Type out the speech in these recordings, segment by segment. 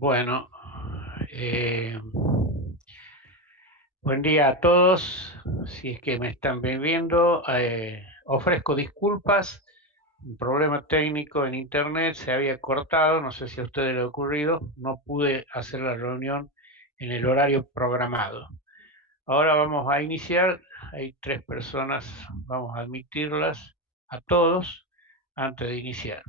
Bueno, eh, buen día a todos. Si es que me están viendo, ofrezco disculpas. Un problema técnico en internet se había cortado. No sé si a ustedes le ha ocurrido. No pude hacer la reunión en el horario programado. Ahora vamos a iniciar. Hay 3 personas. Vamos a admitirlas a todos antes de iniciar.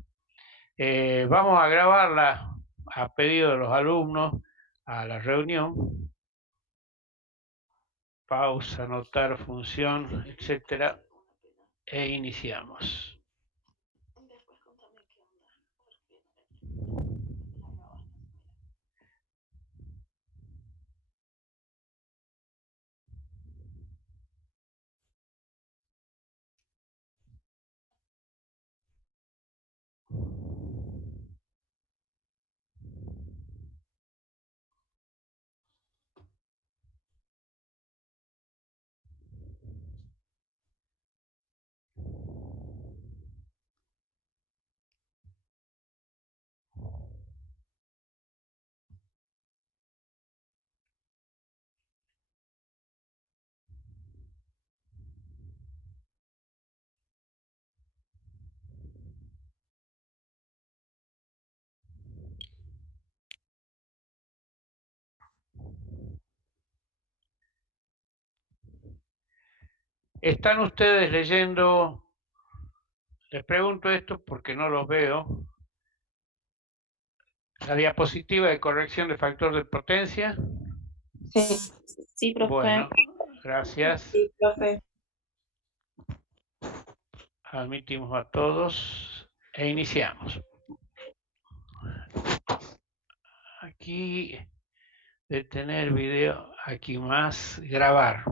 Vamos a grabarla a pedido de los alumnos a la reunión. Pausa, anotar función, etcétera, e iniciamos. ¿Están ustedes leyendo? Les pregunto esto porque no los veo. La diapositiva de corrección de factor de potencia. Sí, sí, profe. Bueno, gracias. Sí, profe. Admitimos a todos e iniciamos. Aquí, detener video, aquí más, grabar.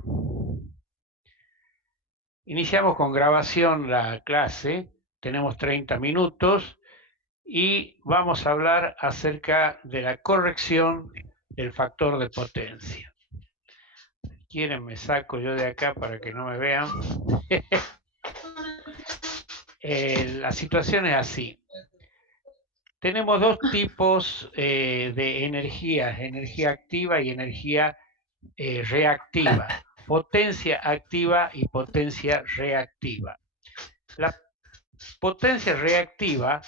Iniciamos con grabación la clase, tenemos 30 minutos y vamos a hablar acerca de la corrección del factor de potencia. Si quieren me saco yo de acá para que no me vean. La situación es así. Tenemos dos tipos de energías, energía activa y energía reactiva. Potencia activa y potencia reactiva. La potencia reactiva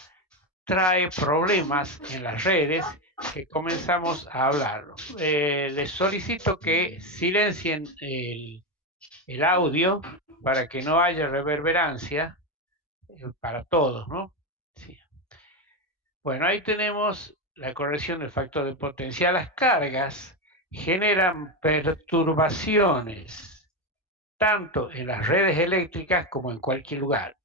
trae problemas en las redes que comenzamos a hablar. Les solicito que silencien el audio para que no haya reverberancia para todos, ¿no? Sí. Bueno, ahí tenemos la corrección del factor de potencia. Las cargas generan perturbaciones tanto en las redes eléctricas como en cualquier lugar.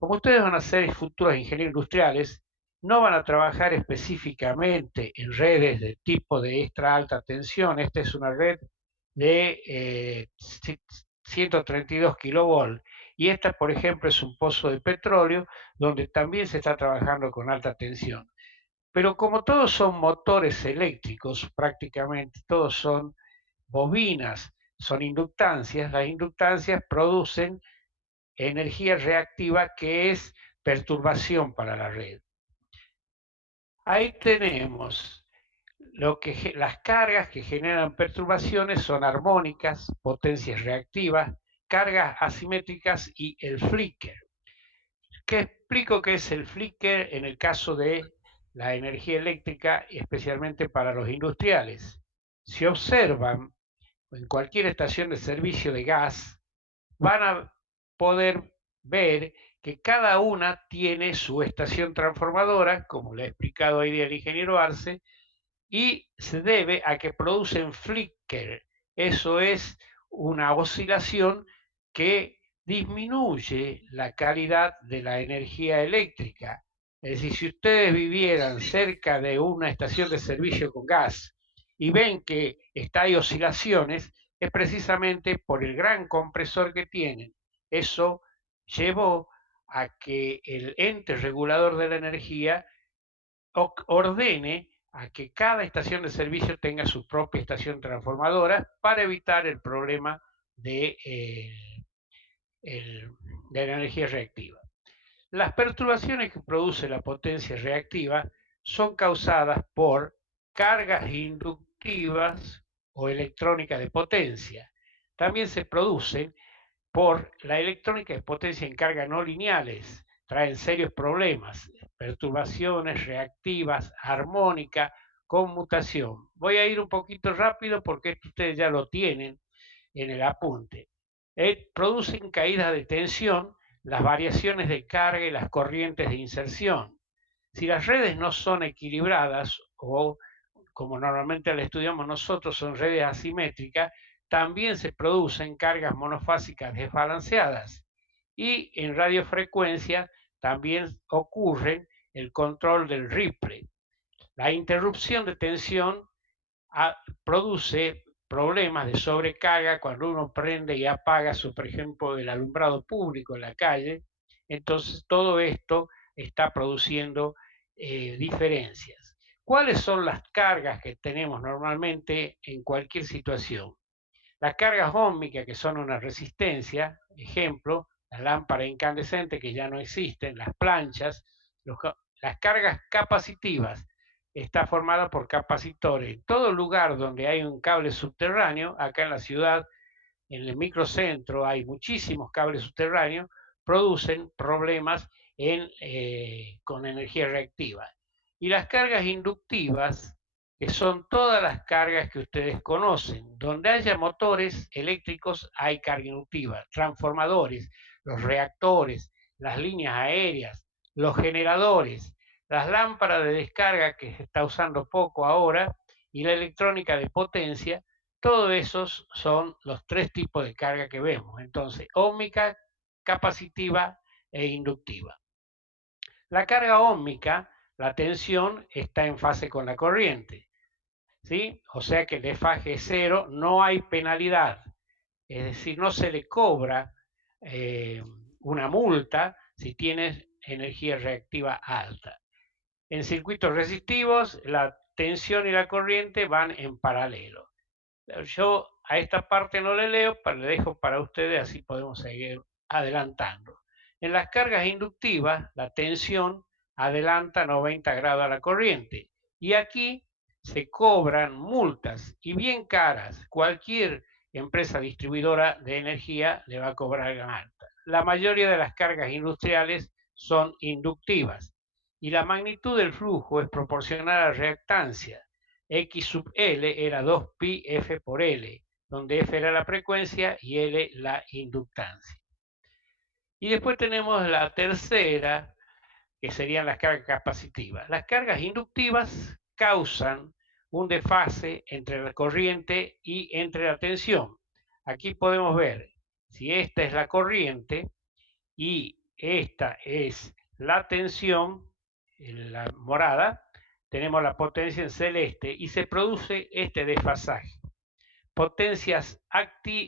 Como ustedes van a ser futuros ingenieros industriales, no van a trabajar específicamente en redes de tipo de extra alta tensión. Esta es una red de 132 kilovolts y esta, por ejemplo, es un pozo de petróleo donde también se está trabajando con alta tensión. Pero como todos son motores eléctricos, prácticamente todos son bobinas, son inductancias, las inductancias producen energía reactiva que es perturbación para la red. Ahí tenemos las cargas que generan perturbaciones son armónicas, potencias reactivas, cargas asimétricas y el flicker. ¿Qué explico qué es el flicker en el caso de la energía eléctrica, especialmente para los industriales? Si observan en cualquier estación de servicio de gas, van a poder ver que cada una tiene su estación transformadora, como le ha explicado hoy día el ingeniero Arce, y se debe a que producen flicker. Eso es una oscilación que disminuye la calidad de la energía eléctrica. Es decir, si ustedes vivieran cerca de una estación de servicio con gas y ven que hay oscilaciones, es precisamente por el gran compresor que tienen. Eso llevó a que el ente regulador de la energía ordene a que cada estación de servicio tenga su propia estación transformadora para evitar el problema de, de la energía reactiva. Las perturbaciones que produce la potencia reactiva son causadas por cargas inductivas o electrónica de potencia. También se producen por la electrónica de potencia en cargas no lineales. Traen serios problemas, perturbaciones reactivas, armónica, conmutación. Voy a ir un poquito rápido porque esto ustedes ya lo tienen en el apunte. Producen caídas de tensión, las variaciones de carga y las corrientes de inserción. Si las redes no son equilibradas o como normalmente la estudiamos nosotros, son redes asimétricas, también se producen cargas monofásicas desbalanceadas. Y en radiofrecuencia también ocurre el control del ripple. La interrupción de tensión produce problemas de sobrecarga cuando uno prende y apaga, por ejemplo, el alumbrado público en la calle. Entonces, todo esto está produciendo diferencias. ¿Cuáles son las cargas que tenemos normalmente en cualquier situación? Las cargas óhmicas, que son una resistencia, ejemplo, las lámparas incandescentes que ya no existen, las planchas, las cargas capacitivas, está formada por capacitores. En todo lugar donde hay un cable subterráneo, acá en la ciudad, en el microcentro hay muchísimos cables subterráneos, producen problemas con energía reactiva. Y las cargas inductivas, que son todas las cargas que ustedes conocen. Donde haya motores eléctricos hay carga inductiva, transformadores, los reactores, las líneas aéreas, los generadores, las lámparas de descarga que se está usando poco ahora y la electrónica de potencia. Todos esos son los tres tipos de carga que vemos. Entonces, óhmica, capacitiva e inductiva. La carga óhmica, la tensión está en fase con la corriente, ¿sí? O sea que el desfaje es cero, no hay penalidad. Es decir, no se le cobra una multa si tienes energía reactiva alta. En circuitos resistivos, la tensión y la corriente van en paralelo. Yo a esta parte no le leo, pero le dejo para ustedes, así podemos seguir adelantando. En las cargas inductivas, la tensión adelanta 90 grados a la corriente. Y aquí se cobran multas y bien caras. Cualquier empresa distribuidora de energía le va a cobrar alta. La mayoría de las cargas industriales son inductivas y la magnitud del flujo es proporcional a la reactancia. X sub L era 2pi F por L, donde F era la frecuencia y L la inductancia. Y después tenemos la tercera, que serían las cargas capacitivas. Las cargas inductivas causan un desfase entre la corriente y entre la tensión. Aquí podemos ver si esta es la corriente y esta es la tensión, en la morada, tenemos la potencia en celeste y se produce este desfasaje. Potencias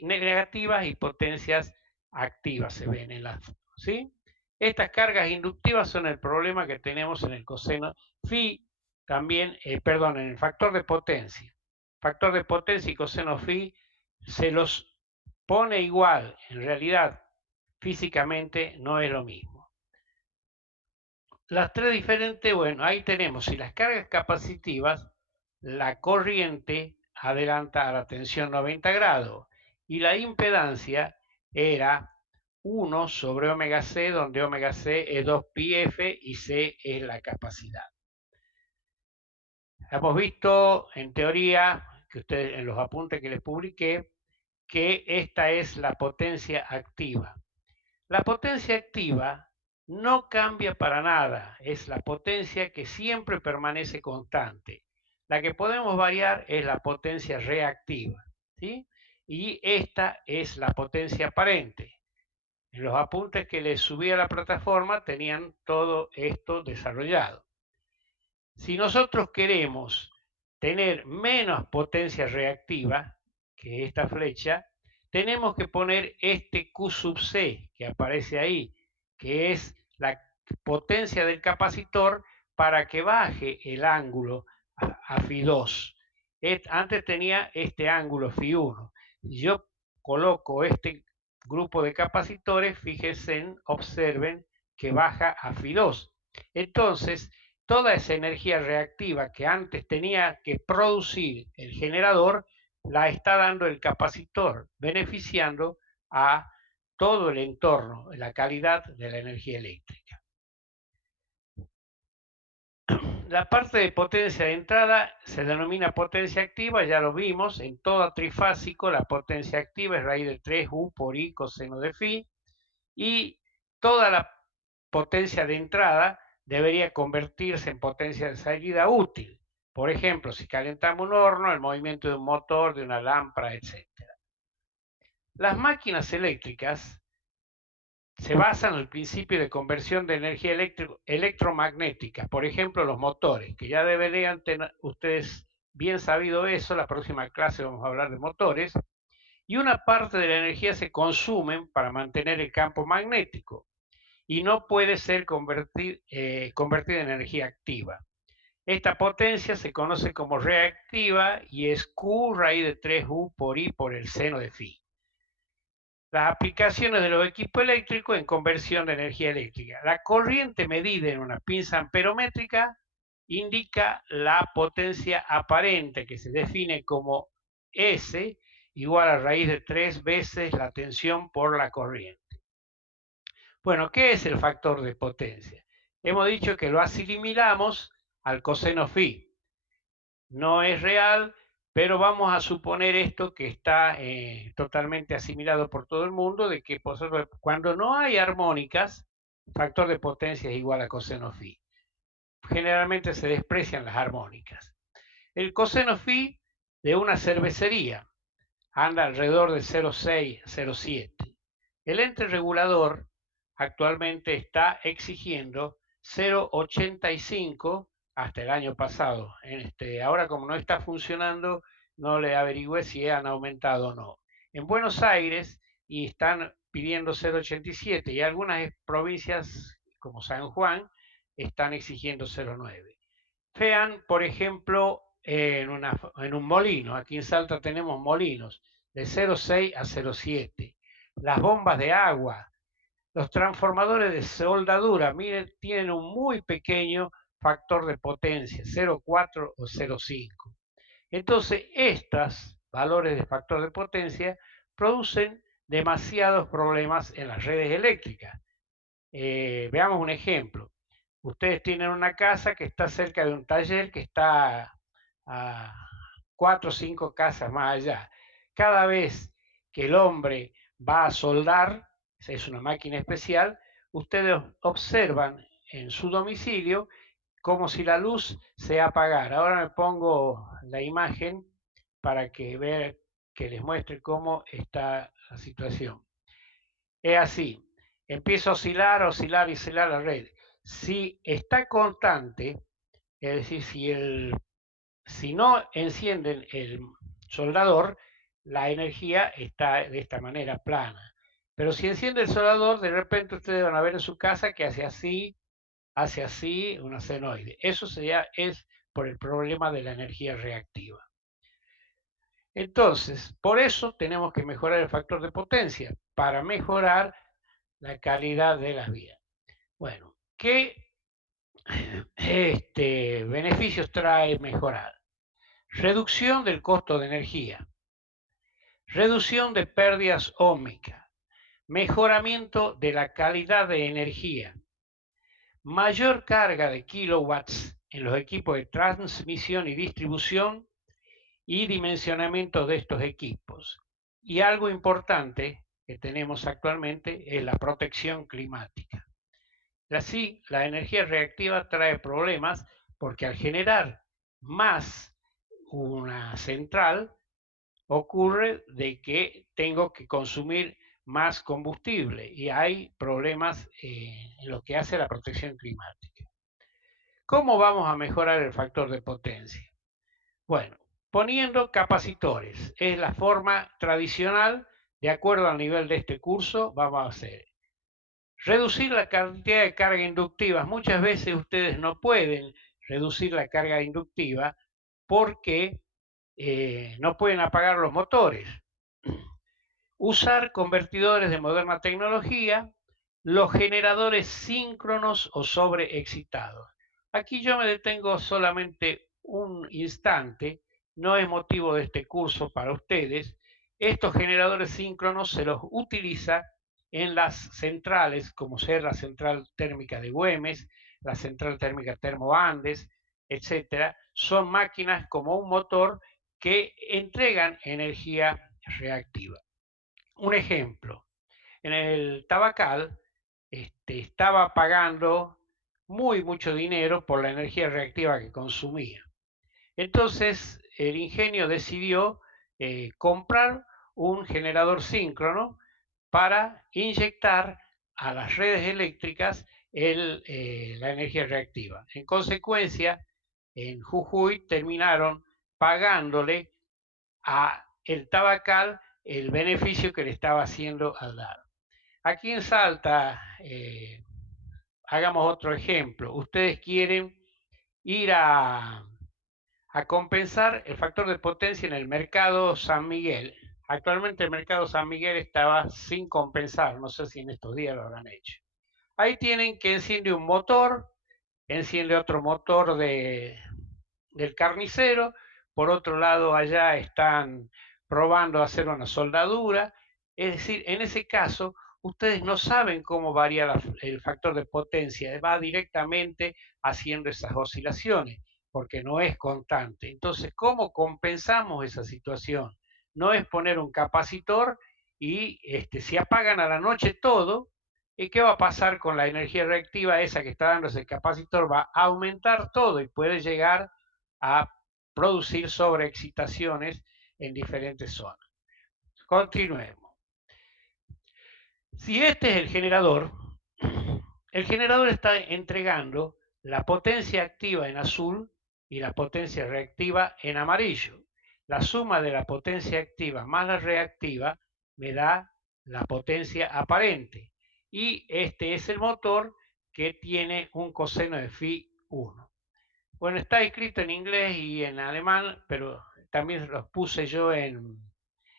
negativas y potencias activas se ven en la foto, ¿sí? Estas cargas inductivas son el problema que tenemos en el coseno phi, también, en el factor de potencia. Factor de potencia y coseno phi se los pone igual, en realidad físicamente no es lo mismo. Las tres diferentes, bueno, ahí tenemos, si las cargas capacitivas, la corriente adelanta a la tensión 90 grados y la impedancia era 1 sobre omega c, donde omega c es 2pi f y c es la capacidad. Hemos visto en teoría, que ustedes en los apuntes que les publiqué, que esta es la potencia activa. La potencia activa no cambia para nada, es la potencia que siempre permanece constante. La que podemos variar es la potencia reactiva, ¿sí? Y esta es la potencia aparente. En los apuntes que les subí a la plataforma tenían todo esto desarrollado. Si nosotros queremos tener menos potencia reactiva que esta flecha, tenemos que poner este Q sub C que aparece ahí, que es la potencia del capacitor para que baje el ángulo a Φ2. Antes tenía este ángulo Φ1. Yo coloco este grupo de capacitores, fíjense, observen que baja a Φ2. Entonces, toda esa energía reactiva que antes tenía que producir el generador, la está dando el capacitor, beneficiando a todo el entorno, la calidad de la energía eléctrica. La parte de potencia de entrada se denomina potencia activa, ya lo vimos, en todo trifásico la potencia activa es raíz de 3U por I coseno de phi, y toda la potencia de entrada debería convertirse en potencia de salida útil. Por ejemplo, si calentamos un horno, el movimiento de un motor, de una lámpara, etc. Las máquinas eléctricas se basan en el principio de conversión de energía electromagnética, por ejemplo, los motores, que ya deberían tener ustedes bien sabido eso. La próxima clase vamos a hablar de motores, y una parte de la energía se consume para mantener el campo magnético y no puede ser convertida en energía activa. Esta potencia se conoce como reactiva y es Q raíz de 3U por I por el seno de phi. Las aplicaciones de los equipos eléctricos en conversión de energía eléctrica. La corriente medida en una pinza amperométrica indica la potencia aparente, que se define como S igual a raíz de 3 veces la tensión por la corriente. Bueno, ¿qué es el factor de potencia? Hemos dicho que lo asimilamos al coseno phi. No es real, pero vamos a suponer esto que está totalmente asimilado por todo el mundo, de que cuando no hay armónicas, factor de potencia es igual a coseno phi. Generalmente se desprecian las armónicas. El coseno phi de una cervecería anda alrededor de 0,6, 0,7. El ente regulador actualmente está exigiendo 0,85 hasta el año pasado. Ahora, como no está funcionando, no le averigüé si han aumentado o no. En Buenos Aires y están pidiendo 0,87 y algunas provincias como San Juan están exigiendo 0,9. Vean, por ejemplo, en un molino. Aquí en Salta tenemos molinos de 0,6 a 0,7. Las bombas de agua, los transformadores de soldadura, miren, tienen un muy pequeño factor de potencia, 0,4 o 0,5. Entonces, estos valores de factor de potencia producen demasiados problemas en las redes eléctricas. Veamos un ejemplo. Ustedes tienen una casa que está cerca de un taller que está a 4 o 5 casas más allá. Cada vez que el hombre va a soldar, es una máquina especial, ustedes observan en su domicilio como si la luz se apagara. Ahora me pongo la imagen para que les muestre cómo está la situación. Es así, empieza a oscilar, oscilar y oscilar la red. Si está constante, es decir, si no encienden el soldador, la energía está de esta manera plana. Pero si enciende el soldador, de repente ustedes van a ver en su casa que hace así una senoide. Eso es por el problema de la energía reactiva. Entonces, por eso tenemos que mejorar el factor de potencia, para mejorar la calidad de las vías. Bueno, ¿qué beneficios trae mejorar? Reducción del costo de energía, reducción de pérdidas óhmicas, mejoramiento de la calidad de energía, mayor carga de kilowatts en los equipos de transmisión y distribución y dimensionamiento de estos equipos. Y algo importante que tenemos actualmente es la protección climática. Así, la energía reactiva trae problemas porque al generar más una central, ocurre de que tengo que consumir más combustible y hay problemas en lo que hace la protección climática. ¿Cómo vamos a mejorar el factor de potencia? Bueno, poniendo capacitores. Es la forma tradicional, de acuerdo al nivel de este curso, vamos a hacer. Reducir la cantidad de carga inductiva. Muchas veces ustedes no pueden reducir la carga inductiva porque no pueden apagar los motores. Usar convertidores de moderna tecnología, los generadores síncronos o sobreexcitados. Aquí yo me detengo solamente un instante, no es motivo de este curso para ustedes. Estos generadores síncronos se los utiliza en las centrales, como ser la central térmica de Güemes, la central térmica Termoandes, etcétera. Son máquinas como un motor que entregan energía reactiva. Un ejemplo, en el Tabacal estaba pagando mucho dinero por la energía reactiva que consumía. Entonces el ingenio decidió comprar un generador síncrono para inyectar a las redes eléctricas la energía reactiva. En consecuencia, en Jujuy terminaron pagándole a el Tabacal el beneficio que le estaba haciendo al dar. Aquí en Salta, hagamos otro ejemplo. Ustedes quieren ir a compensar el factor de potencia en el mercado San Miguel. Actualmente el mercado San Miguel estaba sin compensar, no sé si en estos días lo habrán hecho. Ahí tienen que enciende un motor, enciende otro motor del carnicero, por otro lado allá están probando hacer una soldadura, es decir, en ese caso ustedes no saben cómo varía el factor de potencia, va directamente haciendo esas oscilaciones, porque no es constante. Entonces, ¿cómo compensamos esa situación? No es poner un capacitor y si apagan a la noche todo, ¿y qué va a pasar con la energía reactiva esa que está dando ese capacitor? Va a aumentar todo y puede llegar a producir sobreexcitaciones en diferentes zonas. Continuemos. Si este es el generador está entregando la potencia activa en azul y la potencia reactiva en amarillo. La suma de la potencia activa más la reactiva me da la potencia aparente. Y este es el motor que tiene un coseno de phi 1. Bueno, está escrito en inglés y en alemán, pero también los puse yo en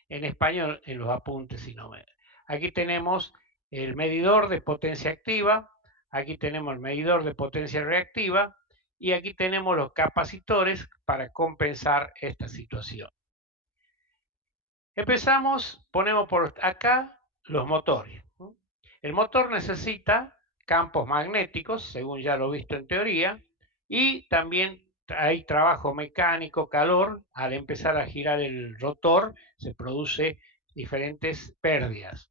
español en los apuntes. Aquí tenemos el medidor de potencia activa, aquí tenemos el medidor de potencia reactiva y aquí tenemos los capacitores para compensar esta situación. Empezamos, ponemos por acá los motores. El motor necesita campos magnéticos, según ya lo he visto en teoría, y también hay trabajo mecánico, calor. Al empezar a girar el rotor se produce diferentes pérdidas.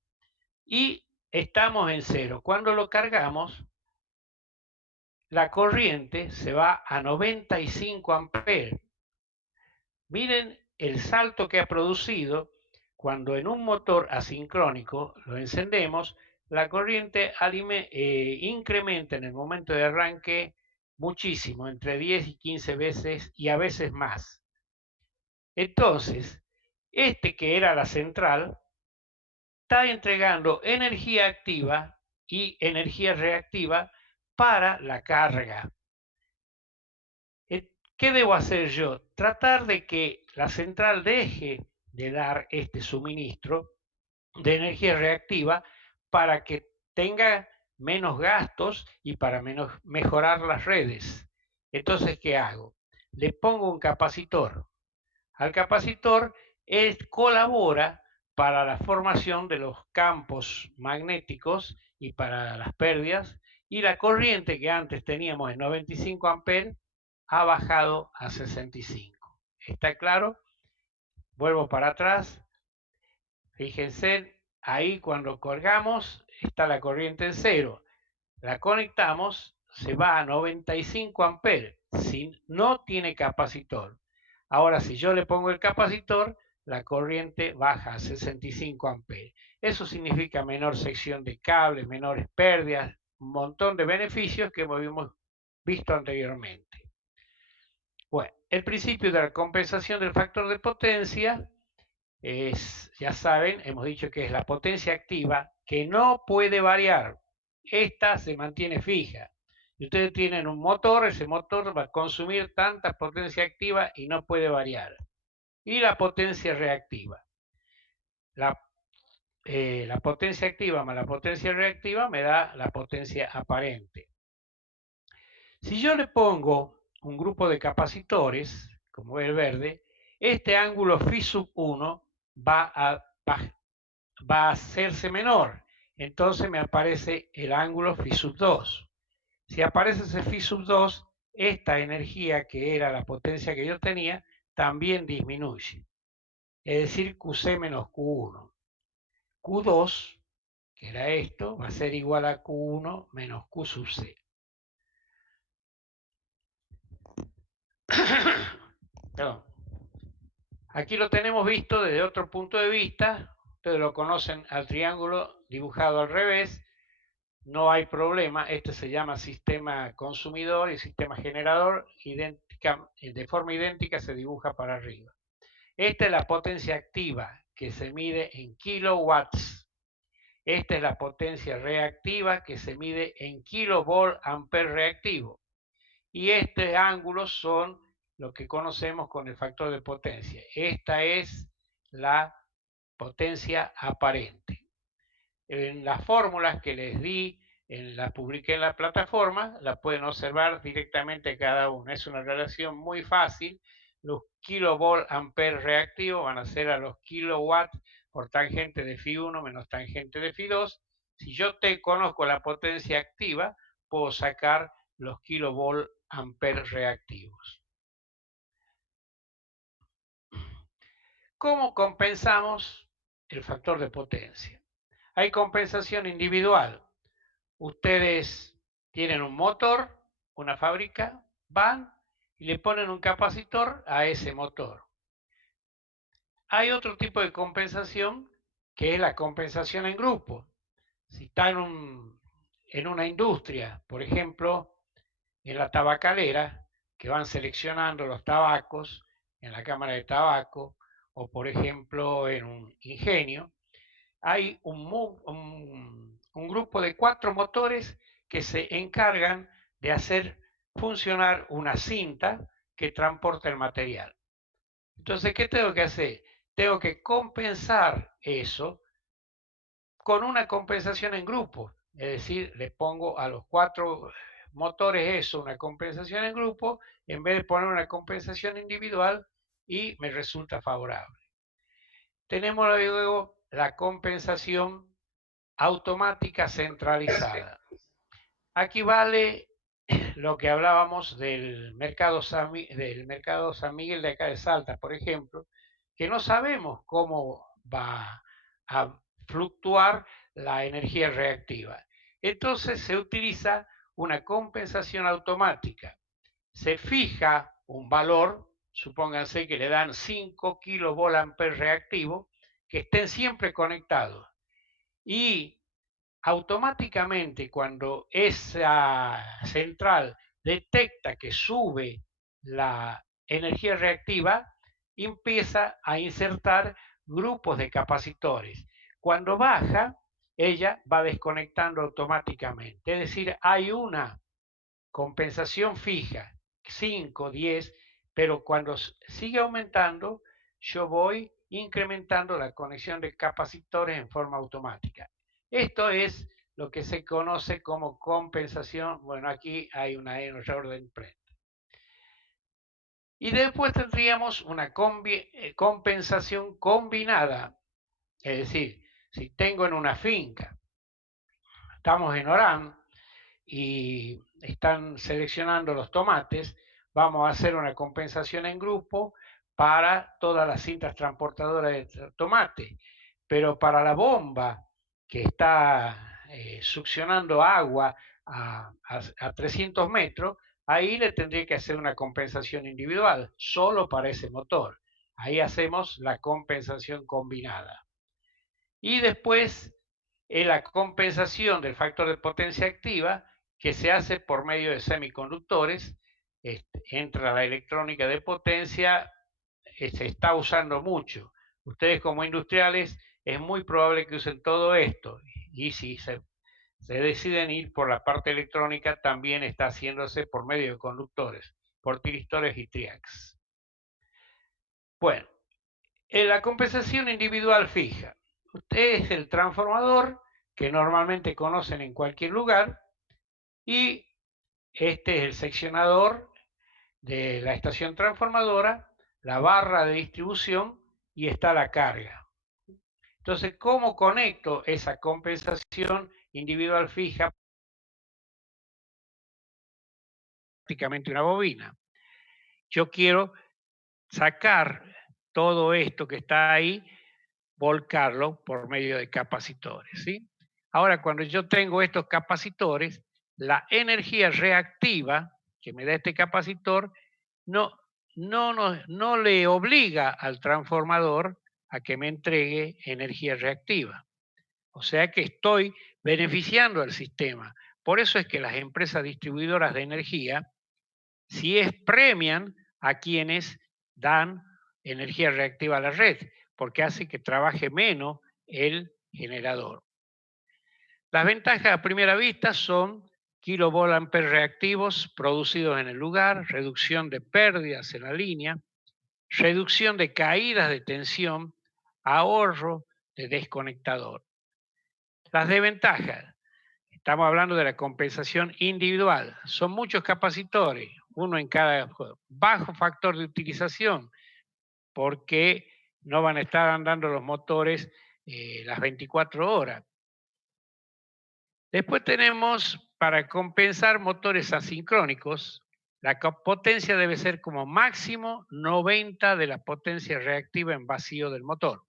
Y estamos en cero. Cuando lo cargamos, la corriente se va a 95 amperes. Miren el salto que ha producido cuando en un motor asincrónico lo encendemos, la corriente incrementa en el momento de arranque muchísimo, entre 10 y 15 veces y a veces más. Entonces, que era la central, está entregando energía activa y energía reactiva para la carga. ¿Qué debo hacer yo? Tratar de que la central deje de dar este suministro de energía reactiva para que tenga menos gastos y para mejorar las redes. Entonces, ¿qué hago? Le pongo un capacitor. Al capacitor colabora para la formación de los campos magnéticos y para las pérdidas, y la corriente que antes teníamos en 95 amperes ha bajado a 65. ¿Está claro? Vuelvo para atrás. Fíjense, ahí cuando colgamos está la corriente en cero. La conectamos, se va a 95 amperes. No tiene capacitor. Ahora, si yo le pongo el capacitor, la corriente baja a 65 amperes. Eso significa menor sección de cable, menores pérdidas, un montón de beneficios que hemos visto anteriormente. Bueno, el principio de la compensación del factor de potencia es, ya saben, hemos dicho que es la potencia activa que no puede variar. Esta se mantiene fija. Y ustedes tienen un motor, ese motor va a consumir tanta potencia activa y no puede variar. Y la potencia reactiva. La potencia activa más la potencia reactiva me da la potencia aparente. Si yo le pongo un grupo de capacitores, como el verde, este ángulo phi sub 1 va a hacerse menor. Entonces me aparece el ángulo phi sub 2. Si aparece ese phi sub 2, esta energía que era la potencia que yo tenía, también disminuye. Es decir, QC menos Q1. Q2, que era esto, va a ser igual a Q1 menos Q sub C. Perdón. Aquí lo tenemos visto desde otro punto de vista. Ustedes lo conocen al triángulo dibujado al revés. No hay problema. Este se llama sistema consumidor y sistema generador. De forma idéntica se dibuja para arriba. Esta es la potencia activa que se mide en kilowatts. Esta es la potencia reactiva que se mide en kilovolt amper reactivo. Y este ángulo son lo que conocemos con el factor de potencia. Esta es la potencia aparente. En las fórmulas que les di, las publiqué en la plataforma, la pueden observar directamente cada una. Es una relación muy fácil. Los kilovolt amper reactivos van a ser a los kilowatts por tangente de phi1 menos tangente de phi2. Si yo te conozco la potencia activa, puedo sacar los kilovolt amper reactivos. ¿Cómo compensamos el factor de potencia? Hay compensación individual. Ustedes tienen un motor, una fábrica, van y le ponen un capacitor a ese motor. Hay otro tipo de compensación que es la compensación en grupo. Si está en una industria, por ejemplo, en la tabacalera, que van seleccionando los tabacos en la cámara de tabaco, o por ejemplo en un ingenio, hay un grupo de 4 motores que se encargan de hacer funcionar una cinta que transporta el material. Entonces, ¿qué tengo que hacer? Tengo que compensar eso con una compensación en grupo. Es decir, le pongo a los 4 motores eso, una compensación en grupo, en vez de poner una compensación individual, y me resulta favorable. Tenemos luego la compensación automática centralizada. Aquí vale lo que hablábamos del mercado San Miguel de acá de Salta, por ejemplo, que no sabemos cómo va a fluctuar la energía reactiva. Entonces se utiliza una compensación automática. Se fija un valor, supónganse que le dan 5 kilovolt amper reactivo, que estén siempre conectados. Y automáticamente cuando esa central detecta que sube la energía reactiva, empieza a insertar grupos de capacitores. Cuando baja, ella va desconectando automáticamente. Es decir, hay una compensación fija, 5, 10, pero cuando sigue aumentando, yo voy incrementando la conexión de capacitores en forma automática. Esto es lo que se conoce como compensación. Bueno, aquí hay una error de imprenta. Y después tendríamos una compensación combinada. Es decir, si tengo en una finca, estamos en Orán y están seleccionando los tomates, vamos a hacer una compensación en grupo para todas las cintas transportadoras de tomate. Pero para la bomba que está succionando agua a 300 metros, ahí le tendría que hacer una compensación individual, solo para ese motor. Ahí hacemos la compensación combinada. Y después la compensación del factor de potencia activa, que se hace por medio de semiconductores. Entra la electrónica de potencia, se está usando mucho. Ustedes como industriales es muy probable que usen todo esto, y si se deciden ir por la parte electrónica, también está haciéndose por medio de conductores, por tiristores y triacs. Bueno, en la compensación individual fija, usted es el transformador que normalmente conocen en cualquier lugar, y Este es el seccionador de la estación transformadora, la barra de distribución y está la carga. Entonces, ¿cómo conecto esa compensación individual fija? Prácticamente una bobina. Yo quiero sacar todo esto que está ahí, volcarlo por medio de capacitores, ¿sí? Ahora, cuando yo tengo estos capacitores, la energía reactiva que me da este capacitor no le obliga al transformador a que me entregue energía reactiva. O sea que estoy beneficiando al sistema. Por eso es que las empresas distribuidoras de energía, si es premian a quienes dan energía reactiva a la red, porque hace que trabaje menos el generador. Las ventajas a primera vista son kilovolt-ampere reactivos producidos en el lugar, reducción de pérdidas en la línea, reducción de caídas de tensión, ahorro de desconectador. Las desventajas, estamos hablando de la compensación individual, son muchos capacitores, uno en cada juego, bajo factor de utilización, porque no van a estar andando los motores las 24 horas. Después tenemos, para compensar motores asincrónicos, la potencia debe ser como máximo 90 de la potencia reactiva en vacío del motor.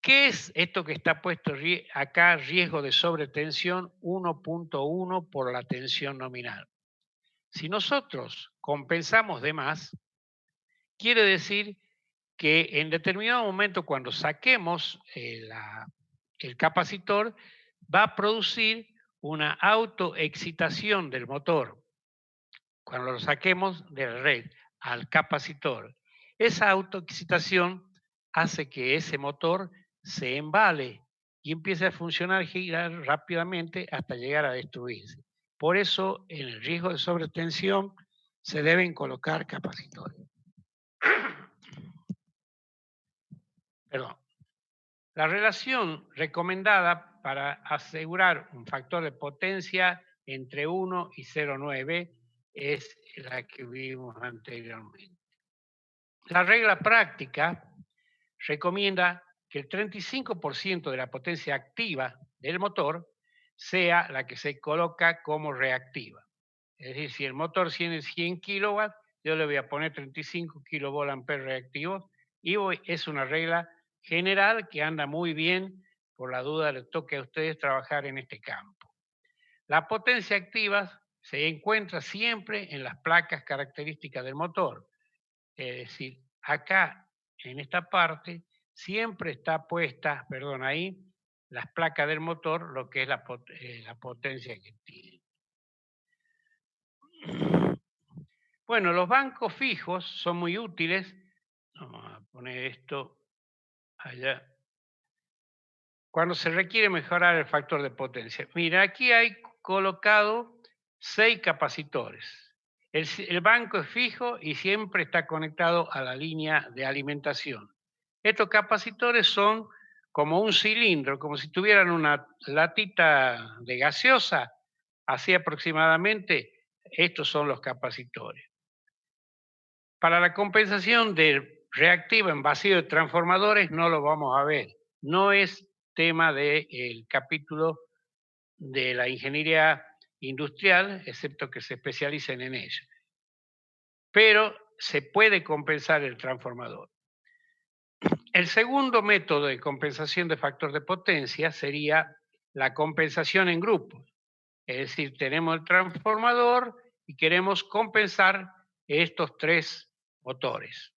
¿Qué es esto que está puesto acá? Riesgo de sobretensión 1.1 por la tensión nominal. Si nosotros compensamos de más, quiere decir que en determinado momento cuando saquemos el capacitor, va a producir una autoexcitación del motor. Cuando lo saquemos de la red al capacitor, esa autoexcitación hace que ese motor se embale y empiece a funcionar, girar rápidamente hasta llegar a destruirse. Por eso, en el riesgo de sobretensión se deben colocar capacitores. Perdón. La relación recomendada para asegurar un factor de potencia entre 1 y 0,9 es la que vimos anteriormente. La regla práctica recomienda que el 35% de la potencia activa del motor sea la que se coloca como reactiva. Es decir, si el motor tiene 100 kilowatts, yo le voy a poner 35 kilovolt-ampere reactivos y es una regla general que anda muy bien. Por la duda les toque a ustedes trabajar en este campo. La potencia activa se encuentra siempre en las placas características del motor. Es decir, acá en esta parte siempre está puesta, perdón, ahí, las placas del motor, lo que es la potencia que tiene. Bueno, los bancos fijos son muy útiles. Vamos a poner esto allá. Cuando se requiere mejorar el factor de potencia. Mira, aquí hay colocado 6 capacitores. El banco es fijo y siempre está conectado a la línea de alimentación. Estos capacitores son como un cilindro, como si tuvieran una latita de gaseosa. Así aproximadamente, estos son los capacitores. Para la compensación de reactiva en vacío de transformadores no lo vamos a ver. No es tema del capítulo de la ingeniería industrial, excepto que se especialicen en ello. Pero se puede compensar el transformador. El segundo método de compensación de factor de potencia sería la compensación en grupos. Es decir, tenemos el transformador y queremos compensar estos 3 motores.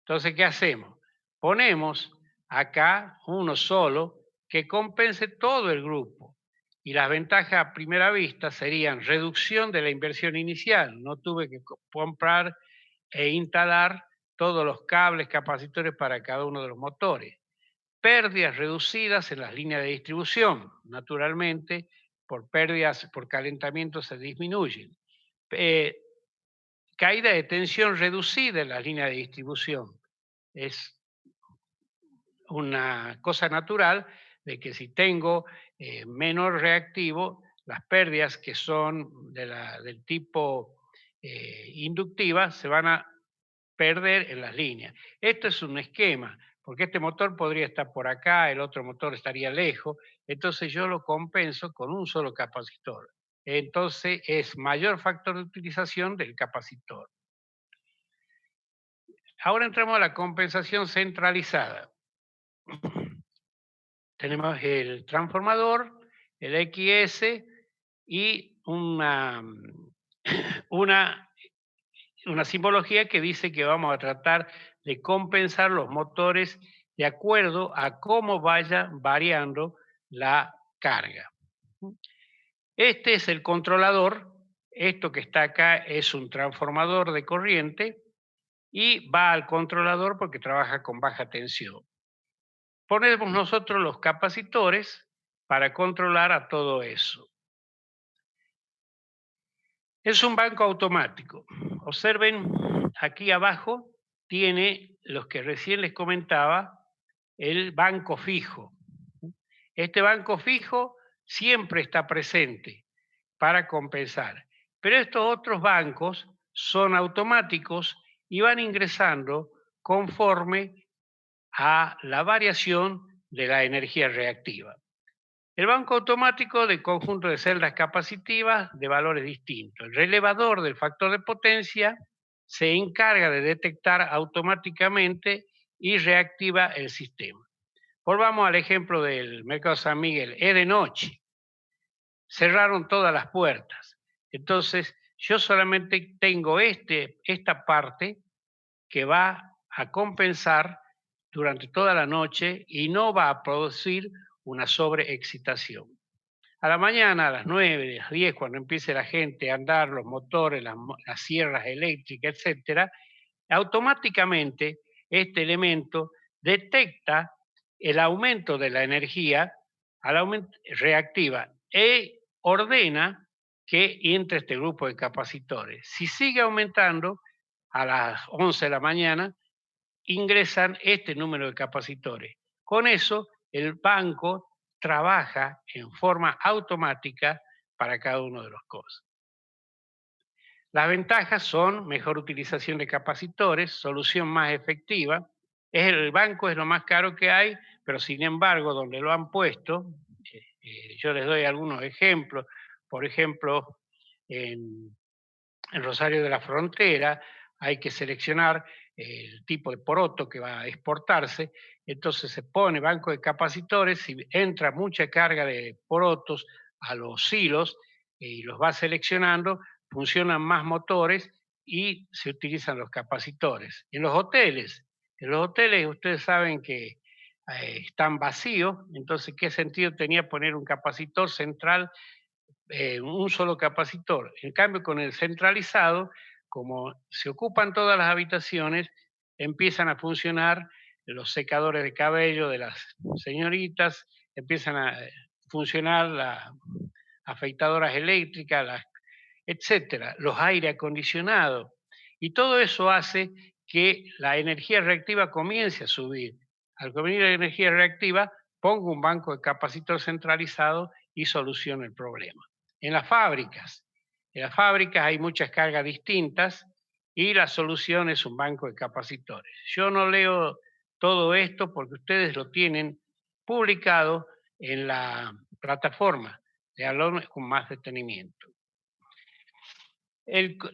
Entonces, ¿qué hacemos? Ponemos acá uno solo que compense todo el grupo. Y las ventajas a primera vista serían reducción de la inversión inicial. No tuve que comprar e instalar todos los cables capacitores para cada uno de los motores. Pérdidas reducidas en las líneas de distribución. Naturalmente, por pérdidas, por calentamiento se disminuyen. Caída de tensión reducida en las líneas de distribución. Es una cosa natural de que si tengo menor reactivo, las pérdidas que son del tipo inductiva se van a perder en las líneas. Esto es un esquema, porque este motor podría estar por acá, el otro motor estaría lejos, entonces yo lo compenso con un solo capacitor. Entonces es mayor factor de utilización del capacitor. Ahora entramos a la compensación centralizada. Tenemos el transformador, el XS y una simbología que dice que vamos a tratar de compensar los motores de acuerdo a cómo vaya variando la carga. Este es el controlador. Esto que está acá es un transformador de corriente y va al controlador porque trabaja con baja tensión. Ponemos nosotros los capacitores para controlar a todo eso. Es un banco automático. Observen, aquí abajo tiene los que recién les comentaba, el banco fijo. Este banco fijo siempre está presente para compensar, pero estos otros bancos son automáticos y van ingresando conforme a la variación de la energía reactiva. El banco automático de conjunto de celdas capacitivas de valores distintos. El relevador del factor de potencia se encarga de detectar automáticamente y reactiva el sistema. Volvamos al ejemplo del Mercado San Miguel. Es de noche. Cerraron todas las puertas. Entonces, yo solamente tengo esta parte que va a compensar durante toda la noche y no va a producir una sobreexcitación. A la mañana, a las 9, a las 10, cuando empiece la gente a andar, los motores, las sierras eléctricas, etcétera, automáticamente este elemento detecta el aumento de la energía reactiva e ordena que entre este grupo de capacitores. Si sigue aumentando, a las 11 de la mañana ingresan este número de capacitores. Con eso, el banco trabaja en forma automática para cada uno de los cosas. Las ventajas son mejor utilización de capacitores, solución más efectiva. El banco es lo más caro que hay, pero sin embargo, donde lo han puesto, yo les doy algunos ejemplos. Por ejemplo, en Rosario de la Frontera hay que seleccionar el tipo de poroto que va a exportarse, entonces se pone banco de capacitores, y entra mucha carga de porotos a los silos y los va seleccionando, funcionan más motores y se utilizan los capacitores. En los hoteles ustedes saben que están vacíos, entonces ¿qué sentido tenía poner un capacitor central, un solo capacitor? En cambio, con el centralizado, como se ocupan todas las habitaciones, empiezan a funcionar los secadores de cabello de las señoritas, empiezan a funcionar las afeitadoras eléctricas, etcétera, los aire acondicionados. Y todo eso hace que la energía reactiva comience a subir. Al venir la energía reactiva, pongo un banco de capacitor centralizado y soluciono el problema. En las fábricas hay muchas cargas distintas y la solución es un banco de capacitores. Yo no leo todo esto porque ustedes lo tienen publicado en la plataforma. Le hablo con más detenimiento.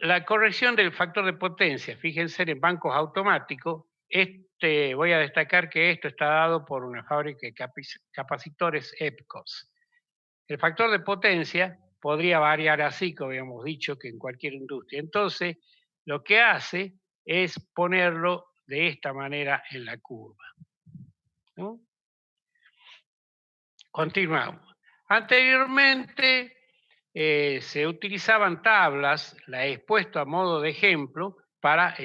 La corrección del factor de potencia, fíjense en bancos automáticos, voy a destacar que esto está dado por una fábrica de capacitores EPCOS. El factor de potencia podría variar así, como habíamos dicho, que en cualquier industria. Entonces, lo que hace es ponerlo de esta manera en la curva, ¿no? Continuamos. Anteriormente se utilizaban tablas, la he expuesto a modo de ejemplo para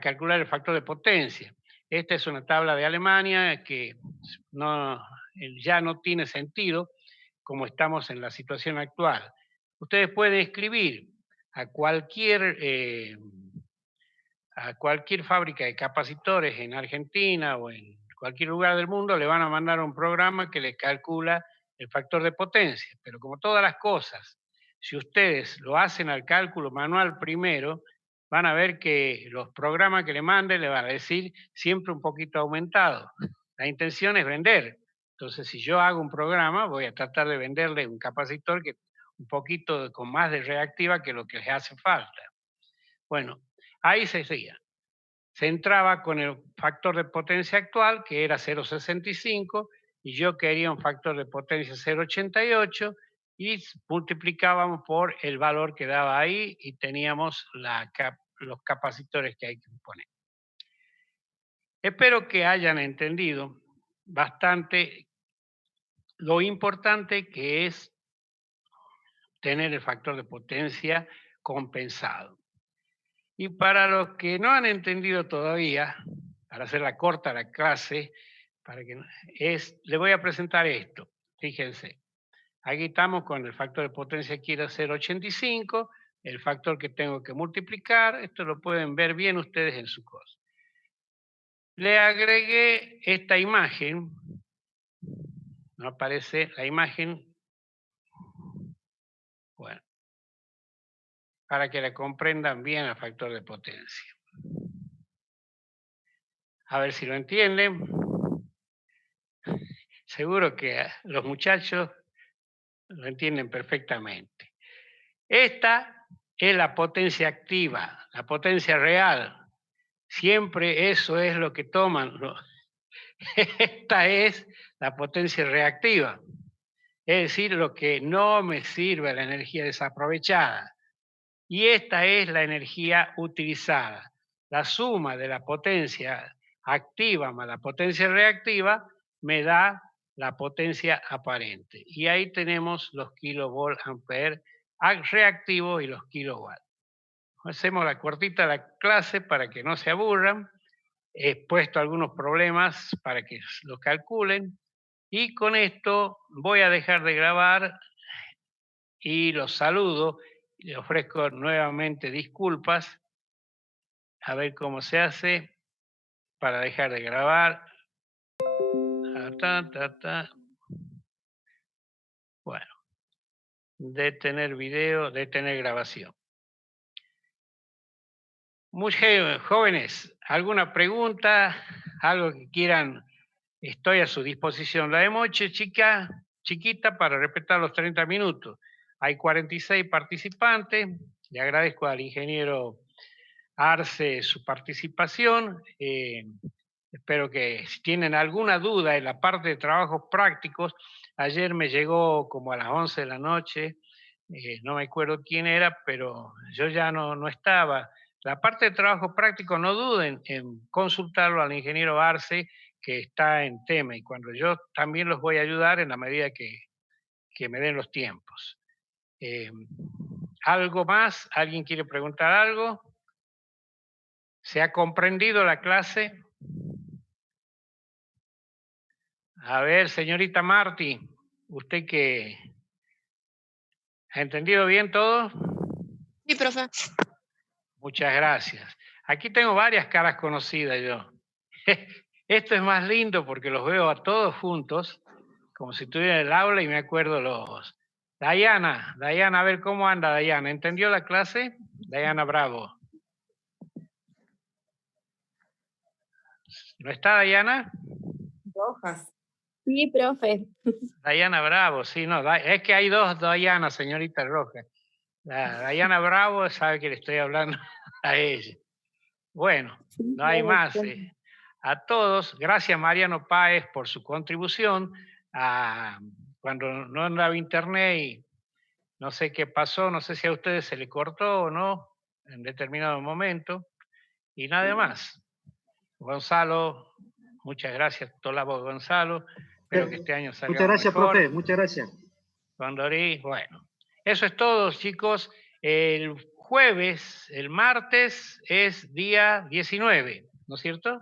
calcular el factor de potencia. Esta es una tabla de Alemania que ya no tiene sentido como estamos en la situación actual. Ustedes pueden escribir a cualquier fábrica de capacitores en Argentina o en cualquier lugar del mundo, le van a mandar un programa que les calcula el factor de potencia. Pero como todas las cosas, si ustedes lo hacen al cálculo manual primero, van a ver que los programas que le manden le van a decir siempre un poquito aumentado. La intención es vender. Entonces, si yo hago un programa, voy a tratar de venderle un capacitor que un poquito con más de reactiva que lo que les hace falta. Bueno, ahí se seguía. Se entraba con el factor de potencia actual, que era 0,65, y yo quería un factor de potencia 0,88, y multiplicábamos por el valor que daba ahí y teníamos los capacitores que hay que poner. Espero que hayan entendido bastante lo importante que es tener el factor de potencia compensado. Y para los que no han entendido todavía, para hacerla corta la clase, les voy a presentar esto. Fíjense, aquí estamos con el factor de potencia que era 0,85, el factor que tengo que multiplicar, esto lo pueden ver bien ustedes en su cosa. Le agregué esta imagen, no aparece la imagen, bueno, para que la comprendan bien el factor de potencia. A ver si lo entienden. Seguro que los muchachos lo entienden perfectamente. Esta es la potencia activa, la potencia real. Siempre eso es lo que toman. Esta es la potencia reactiva. Es decir, lo que no me sirve, la energía desaprovechada. Y esta es la energía utilizada. La suma de la potencia activa más la potencia reactiva me da la potencia aparente. Y ahí tenemos los kilovolt ampere reactivos y los kilowatts. Hacemos la cortita de la clase para que no se aburran. He puesto algunos problemas para que lo calculen. Y con esto voy a dejar de grabar y los saludo. Le ofrezco nuevamente disculpas. A ver cómo se hace para dejar de grabar. Bueno, detener video, detener grabación. Muy jóvenes, ¿alguna pregunta? ¿Algo que quieran? Estoy a su disposición. La hemos hecho chiquita para respetar los 30 minutos. Hay 46 participantes. Le agradezco al ingeniero Arce su participación. Espero que si tienen alguna duda en la parte de trabajos prácticos, ayer me llegó como a las 11 de la noche, no me acuerdo quién era, pero yo ya no estaba. La parte de trabajo práctico, no duden en consultarlo al ingeniero Arce, que está en tema, y cuando yo también los voy a ayudar en la medida que me den los tiempos. ¿Algo más? ¿Alguien quiere preguntar algo? ¿Se ha comprendido la clase? A ver, señorita Martí, ¿usted qué? ¿Ha entendido bien todo? Sí, profe. Muchas gracias. Aquí tengo varias caras conocidas yo. Esto es más lindo porque los veo a todos juntos, como si estuviera en el aula y me acuerdo los... Dayana, a ver cómo anda Dayana. ¿Entendió la clase? Dayana Bravo. ¿No está Dayana? Rojas. Sí, profe. Dayana Bravo, sí, no. Es que hay dos Dayana, señorita Rojas. La Dayana Bravo sabe que le estoy hablando a ella. Bueno, no hay más. A todos, gracias Mariano Páez por su contribución. Cuando no andaba internet y no sé qué pasó, no sé si a ustedes se le cortó o no en determinado momento. Y nada más. Gonzalo, muchas gracias, Tolabo Gonzalo. Espero que este año salga mejor. Muchas gracias, profe, muchas gracias. Condorí, bueno. Eso es todo, chicos. El jueves, el martes, es día 19, ¿no es cierto?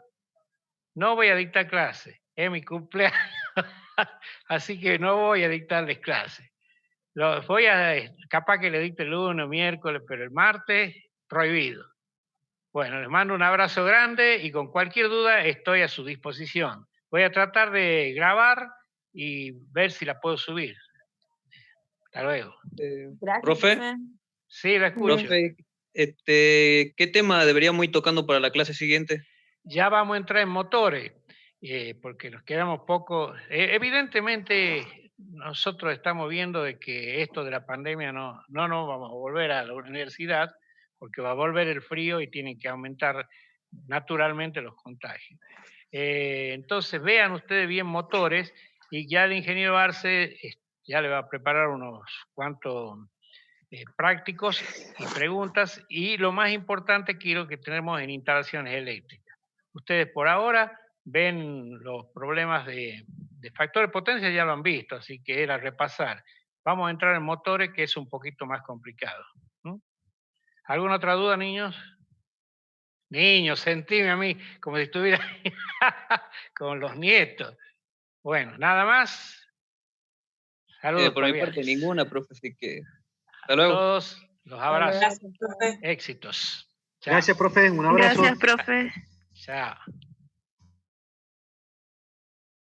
No voy a dictar clase, es mi cumpleaños, así que no voy a dictarles clase. Capaz que le dicte el lunes, miércoles, pero el martes, prohibido. Bueno, les mando un abrazo grande y con cualquier duda estoy a su disposición. Voy a tratar de grabar y ver si la puedo subir. Hasta luego. Gracias, Profe, Sí, la escucho. profe, ¿qué tema deberíamos ir tocando para la clase siguiente? Ya vamos a entrar en motores, porque nos quedamos poco. Evidentemente, nosotros estamos viendo de que esto de la pandemia no nos vamos a volver a la universidad, porque va a volver el frío y tienen que aumentar naturalmente los contagios. Entonces, vean ustedes bien motores y ya el ingeniero Arce ya le va a preparar unos cuantos prácticos y preguntas, y lo más importante quiero que tenemos en instalaciones eléctricas. Ustedes por ahora ven los problemas de factor de potencia, ya lo han visto, así que era repasar. Vamos a entrar en motores, que es un poquito más complicado. ¿Alguna otra duda, niños? Niños, sentime a mí como si estuviera con los nietos. Bueno, nada más. Saludos Por mi parte, cordiales. ninguna, profe, así que hasta A luego. todos los abrazos. Gracias, profe. Éxitos. Chao. Gracias, profe. Un abrazo. Gracias, profe. Chao.